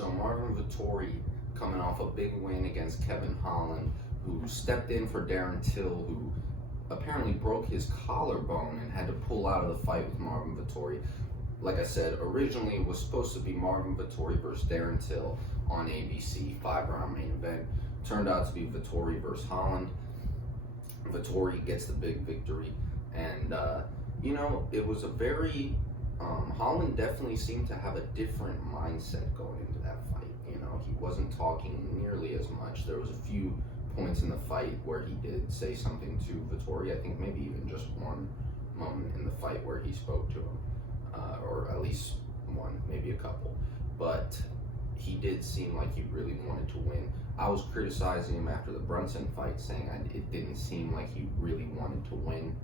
So Marvin Vettori coming off a big win against Kevin Holland, who stepped in for Darren Till, who apparently broke his collarbone and had to pull out of the fight with Marvin Vettori. Like I said, originally it was supposed to be Marvin Vettori versus Darren Till on ABC, 5-round main event. Turned out to be Vettori versus Holland. Vettori gets the big victory, and it was a very Holland definitely seemed to have a different mindset going into that fight. He wasn't talking nearly as much. There was a few points in the fight where he did say something to Vettori. I think maybe even just one moment in the fight where he spoke to him, or at least one, maybe a couple. But he did seem like he really wanted to win. I was criticizing him after the Brunson fight, saying it didn't seem like he really wanted to win.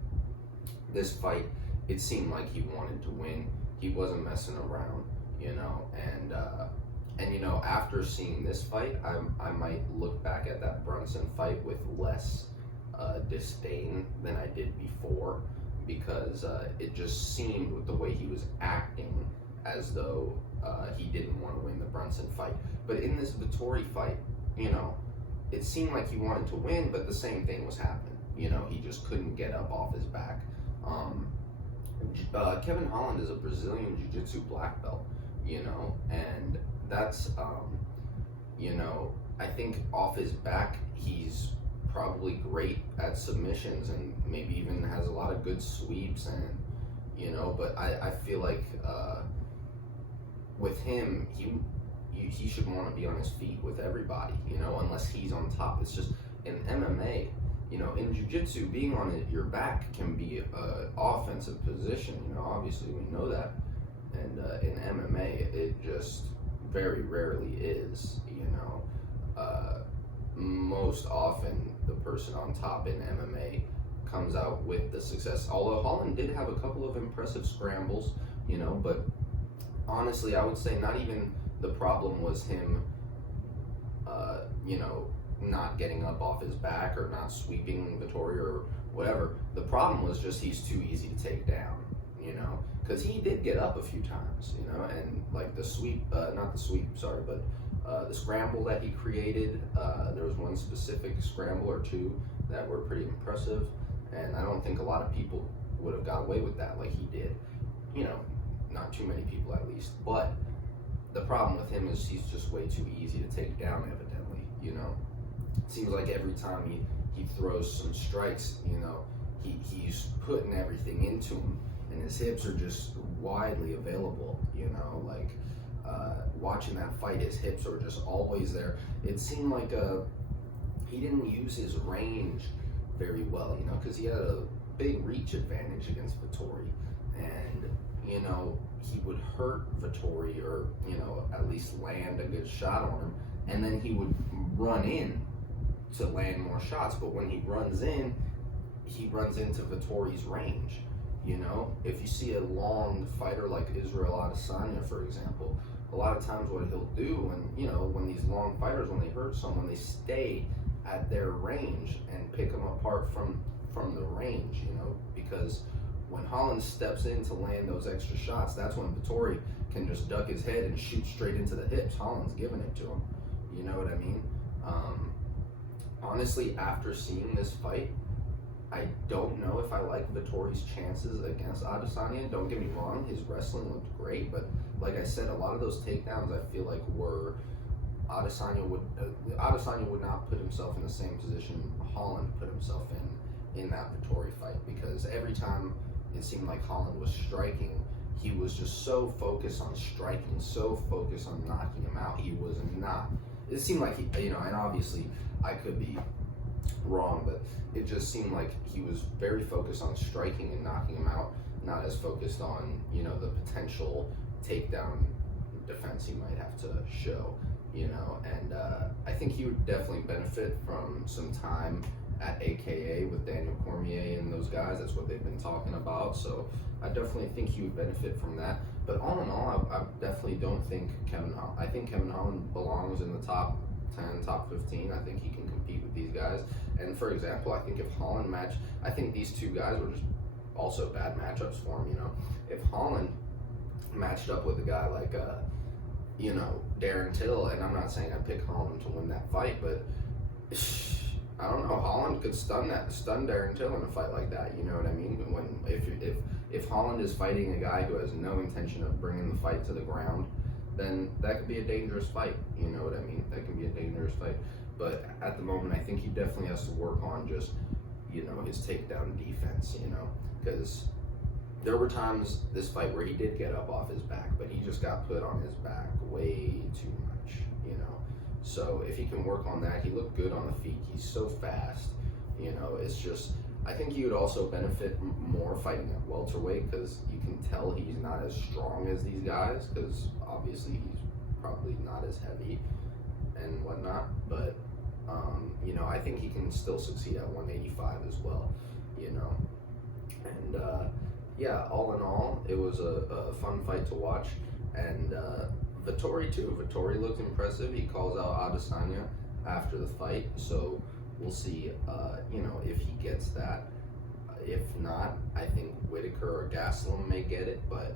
This fight, it seemed like he wanted to win. He wasn't messing around, and after seeing this fight, I might look back at that Brunson fight with less disdain than I did before, because it just seemed with the way he was acting as though he didn't want to win the Brunson fight. But in this Vettori fight, it seemed like he wanted to win, but the same thing was happening. He just couldn't get up off his back. Kevin Holland is a Brazilian Jiu-Jitsu black belt, and that's, I think off his back, he's probably great at submissions and maybe even has a lot of good sweeps, and, but I feel like with him, he should want to be on his feet with everybody, unless he's on top. It's just in MMA, in Jiu-Jitsu, being on your back can be an offensive position. Obviously we know that, and in MMA, it just very rarely is. Most often the person on top in MMA comes out with the success. Although Holland did have a couple of impressive scrambles, but honestly, I would say not even the problem was him, not getting up off his back or not sweeping Vettori or whatever. The problem was just he's too easy to take down, because he did get up a few times, and like the sweep, not the sweep, sorry, but the scramble that he created, there was one specific scramble or two that were pretty impressive, and I don't think a lot of people would have got away with that like he did, not too many people at least. But the problem with him is he's just way too easy to take down, evidently. It seems like every time he throws some strikes, he's putting everything into him, and his hips are just widely available, watching that fight, his hips were just always there. It seemed like he didn't use his range very well, because he had a big reach advantage against Vettori, and he would hurt Vettori, or at least land a good shot on him, and then he would run in to land more shots. But when he runs in, he runs into Vettori's range. If you see a long fighter like Israel Adesanya, for example, a lot of times what he'll do when these long fighters, when they hurt someone, they stay at their range and pick them apart from the range, because when Holland steps in to land those extra shots, that's when Vettori can just duck his head and shoot straight into the hips. Holland's giving it to him. You know what I mean? Honestly, after seeing this fight, I don't know if I like Vettori's chances against Adesanya. Don't get me wrong, his wrestling looked great, but like I said, a lot of those takedowns I feel like were Adesanya would not put himself in the same position Holland put himself in that Vettori fight, because every time it seemed like Holland was striking, he was just so focused on striking, so focused on knocking him out. He was not. It seemed like and obviously I could be wrong, but it just seemed like he was very focused on striking and knocking him out, not as focused on the potential takedown defense he might have to show. And I think he would definitely benefit from some time at AKA with Daniel Cormier and those guys. That's what they've been talking about. So I definitely think he would benefit from that. But all in all, I definitely don't think I think Kevin Holland belongs in the top 10, top 15. I think he can compete with these guys. And for example, I think if Holland I think these two guys were just also bad matchups for him. If Holland matched up with a guy like you know, Darren Till, and I'm not saying I pick Holland to win that fight, but I don't know. Holland could stun Darren Till in a fight like that. You know what I mean? When if Holland is fighting a guy who has no intention of bringing the fight to the ground, then that could be a dangerous fight. You know what I mean? That can be a dangerous fight. But at the moment, I think he definitely has to work on just, you know, his takedown defense. You know, because there were times this fight where he did get up off his back, but he just got put on his back way too much. You know. So if he can work on that, he looked good on the feet. He's so fast, you know. It's just, I think he would also benefit more fighting at welterweight, because you can tell he's not as strong as these guys, because obviously he's probably not as heavy and whatnot. But you know, I think he can still succeed at 185 as well, you know. And yeah, all in all, it was a fun fight to watch. And Vettori too. Vettori looked impressive. He calls out Adesanya after the fight, so we'll see. You know, if he gets that. If not, I think Whitaker or Gastelum may get it. But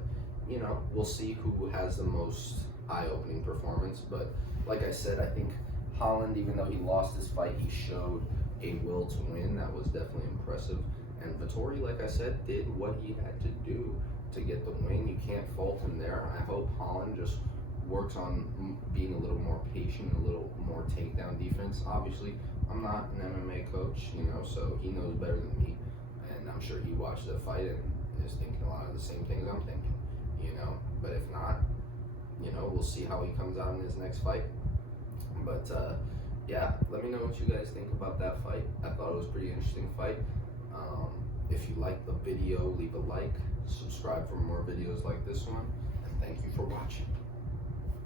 you know, we'll see who has the most eye-opening performance. But like I said, I think Holland, even though he lost his fight, he showed a will to win. That was definitely impressive. And Vettori, like I said, did what he had to do to get the win. You can't fault him there. I hope Holland just works on being a little more patient, a little more takedown defense. Obviously, I'm not an MMA coach, you know, so he knows better than me. And I'm sure he watched the fight and is thinking a lot of the same things I'm thinking, you know. But if not, you know, we'll see how he comes out in his next fight. But yeah, let me know what you guys think about that fight. I thought it was a pretty interesting fight. If you liked the video, leave a like, subscribe for more videos like this one, and thank you for watching.